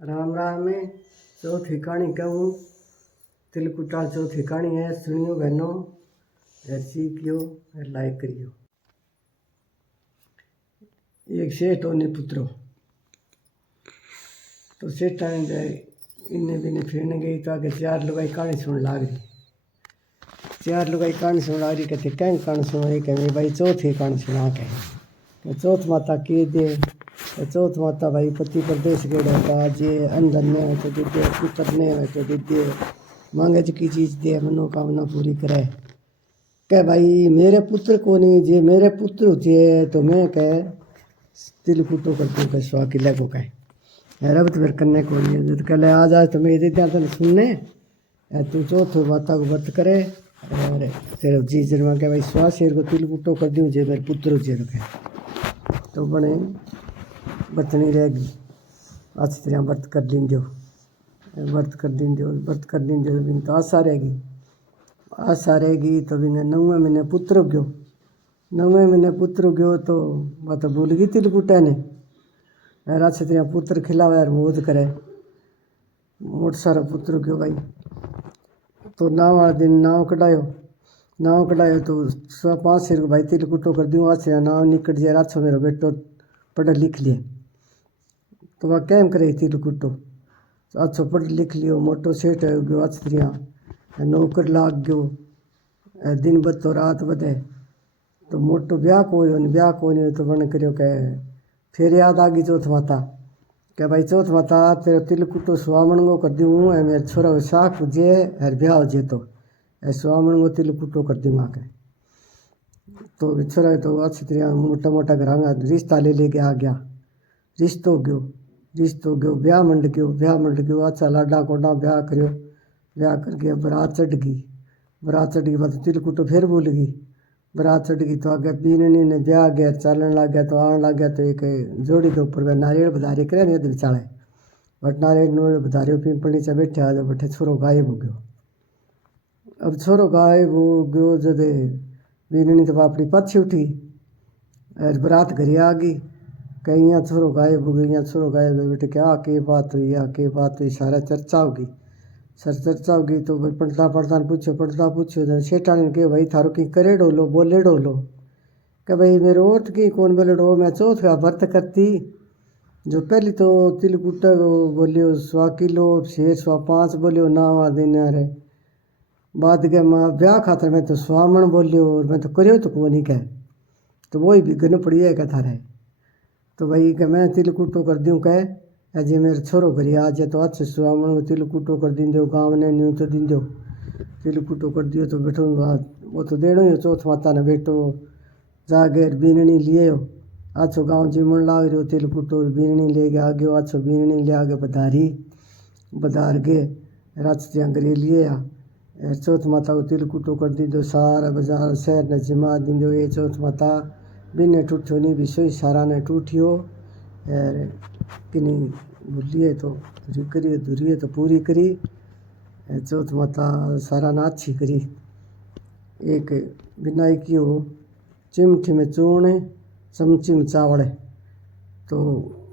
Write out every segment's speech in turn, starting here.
राम राम में चौथी कहानी कहूँ। तिलकुटा चौथी कहानी है, सुनियो बहनों, सीखियो लाइक करियो। एक सेठ और पुत्रो तो सेठा ने इन्हें बिने फिरने गई तो आगे चार लुगाई कहानी सुन लाग रही। चार लुगाई कहानी सुन लाग रही, कहते कहीं कहानी सुन रही, कह भाई चौथी कहानी सुना के चौथ माता के दे। चौथ माता भाई पति प्रदेश गेड़ा का जे अंधन ने तो दे, पुत्र ने तो दे, मांगे की चीज दे, मनोकामना पूरी करे। कह भाई मेरे पुत्र को नहीं, जे मेरे पुत्र होते तो मैं कह तिलकुटो कर दूँ, कह स्वा किले को कह रब तो फिर करने को नहीं है। कह ले आज तो मैं दे दिया तेन सुनने, तू चौथ माता को व्रत करे और तेरे जी जन्मा कह भाई स्वा शेर को तिलकुटो कर दूँ, जे मेरे पुत्र जे कह तो बने बचनी रहेगी। अच्छी तरह व्रत कर लीजियो, व्रत कर लीजियो, व्रत कर लीजियो बिन तो आशा रहेगी। आशा रहेगी तो बिन 9वें महीने पुत्र गयो। 9वें महीने पुत्र गयो तो बात भूल गई तिलकुटा ने। अच्छी तरह पुत्र खिलावे और मोद करे। मोट सारा पुत्र गयो भाई। तो 9 वाले दिन नाव कढ़ायो। नाव कढ़ायो तो 5 सिर भाई तिलकुटो कर दूँ, अच्छे नाव निकट जाए, अच्छो मेरा बेटो पढ़ लिख लिए। तो वह कैम करे तिलकुटो, अच्छो पढ़ लिख लियो, मोटो सेठ हो गयो, अच्छी तरह नौकर लाग गयो, दिन बद तो रात बदे। तो मोटो ब्याह को नहीं तो बन करियो कह फिर याद आ गई चौथ माता। कह भाई चौथ माता तेरे तिलकुटो सुवामण को कर दूँ, मेरे छोरा साख जे हर ब्याह हो जे तो सुवामण को तिलकुटो कर दूँगा। कह तो छोरा तो अच्छी तरह मोटा मोटा घरांगा रिश्ता ले लेके आ गया। रिश्तो गयो ब्याह मंड गयो। अच्छा लाडा कोडा ब्याह करियो। ब्याह करके बरात चढ़ गई बाद तिलकुटो फिर भूल गई। बरात चढ़ गई तो आगे बीननी ने ब्याह गया, चलन लग गया तो आन लग गया। तो एक जोड़ी के ऊपर नारियल बधारी करे नहीं बिचाले बट नारियल बधारियो पिंपल नीचे बैठे आ जाओ बैठे छोरो गायब हो गयो। अब छोरो गायब हो गयो जब बीननी तो अपनी पाछी उठी और बरात घरे आ गई। कहीं यहाँ छोरो गायब हो गई, यहाँ छोरो गायब हो बेटे क्या के बात हुई, सारा चर्चा होगी। चर्चा होगी तो भाई पड़ता पूछो सेठानी ने कहे भाई थारो की करे डोलो बोले डोलो। क्या भाई मेरे औरत की कौन बोले डो, मैं चौथ का व्रत करती जो पहली तो तिलकुटा बोलियो 100 किलो शेर 105 बोलियो नावा दिन रे बाद के माँ ब्याह खातर मैं तो स्वामण बोलियो और मैं तो करियो तो को नहीं कह तो वही बिगन पड़ी है क्या थारे। तो भाई कह मैं तिलकुटो कर दूँ कह अजय मेरे छोरो घरी आ जाए तो अच्छे सुहामण को तिलकुटो कर दी दो, गाँव ने न्यू तो दी दो तिलकुटो कर दियो तो बेटो वो तो देनो ही चौथ माता ने बेटो जागे बीननी लिए हो। अच्छो गाँव जीवन लाग रही हो तिलकुटो बीननी ले गया आगे, अच्छो बीननी ले आगे बधार के रात घरे लिए आ चौथ माता को तिलकुटो कर दी दो। सारा बाजार शहर ने जिमा दी दो ये चौथ माता बिने टूठो नहीं बिसोई सारा ने टूठियो और किनी भूलिए तो धुरिए तो पूरी करी। चौथ माता सारा ना अच्छी करी। एक बिनाई की हो चिमठी में चूर्ण चमची में चावल तो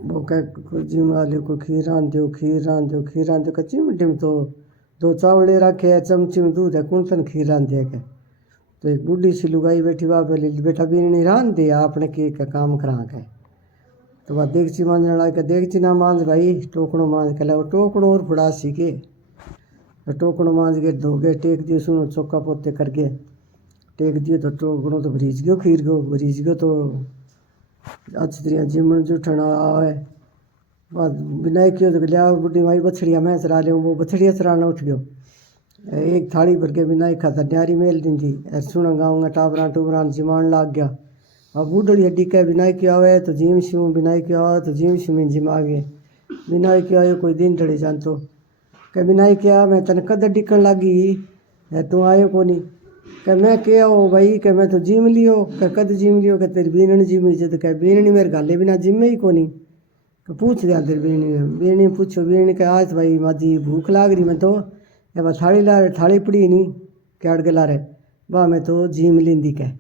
वो कह जिम वाले को खीर रान दो कह चिमठी में तो 2 चावल रखे है, चमची में दूध है, कौन सन खीर रान दिया क्या। तो एक बूढ़ी सी लुगाई बैठी वहाँ पे बेटा भी नहीं रान दे आपने के काम करा के। तो वह देगची मांझने लगा, देगची ना मांझ भाई टोकड़ो मांझ के वो टोकड़ो और फुड़ा सीखे तो टोकड़ो मांझ के धो गए टेक दियो सुनो चौका पोते करके टेक दियो तो टोकड़ो तो भरीज गयो तो अच्छी तरह जिमन जुठन आवे बाद बिनाई कियो तो लिया बुढ़ी माई बछड़िया मैं चरा लियो, वो बछड़िया चराना उठ गयो। एक थाली भर के बिनाई खाता न्यारी मेल दी थी और सुना गाँव टाबरा जिमान लाग गया। अब बूढ़ी हड्डी कह बिनाई क्यों आवे तो जिम सिंह बिनाई क्यों आवे तो जिम सिंह जिमा गए बिनाई क्यों आयो कोई दिन ढड़े जान तो कह बिनाई क्या मैं तन कद डिकन लगी तू आयो को नहीं। कह मैं क्या हो भाई कह मैं तो जिम लियो कह कद जिम लियो कह तेरी बीननी जिम जद कह बीननी मेरे गाले बिना जिम में ही को नहीं। कह पूछ दिया तेरी बीननी पूछो बीननी कह आज भाई माजी भूख लाग रही मैं तो अब थाली ला रहे थाली पड़ी नहीं क्या गला रहे वाह मैं तो जिम लिंदी कह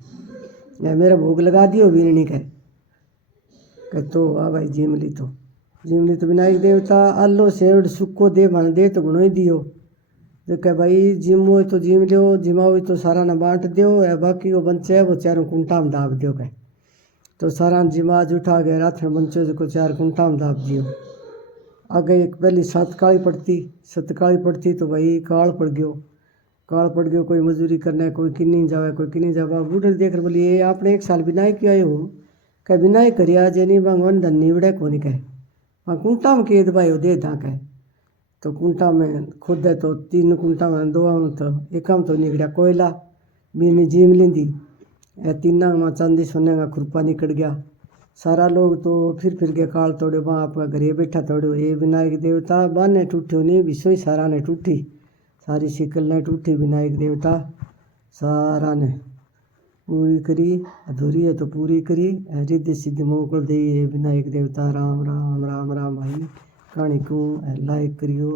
मेरा भोग लगा दियो बीननी कह तो वाह भाई जिम ली तो जिमली तो विनायक देवता आलो सेवड़ सुक्को दे बन दे तो गुणो ही दियो। जो कह भाई जिमो तो जिम लो, जिमाओ तो सारा न बांट दो, बाकी वो बंचे है वो चारों कुंटा में दाब दो। कह तो सारा जिमाज उठा के राथन बंचो जो चार कुंटा में दाब दियो। आगे एक पहली सतकाली पड़ती तो भाई काल पड़ गयो कोई मजदूरी करने, कोई किन्नी जावे बूढ़े देख रहे बोली ये आपने एक साल बिनाई क्यों आए हो। कह बिनाई करिया जे नहीं भगवान धन निवड़े को नहीं। कहे हाँ कुंटा में के दबाई हो दे दा। कहे तो कुंटा में खुद है तो 3 कुंटा में 2 में तो एक में तो निकलिया कोयला बीनी जीम लेंदी, 3 में चांदी सोने का खुरपा निकल गया। सारा लोग तो फिर के काल तोड़े वहाँ आपका घरे बैठा तोड़ो। ये विनायक देवता बाने टूटे नहीं विश्व ही सारा ने टूटी, सारी शिकल ने टूटी। विनायक देवता सारा ने पूरी करी, अधूरी है तो पूरी करी, रिद्धि सिद्धि मोकल दी। ये विनायक देवता राम राम राम राम भाई। कहानी को लाइक करियो।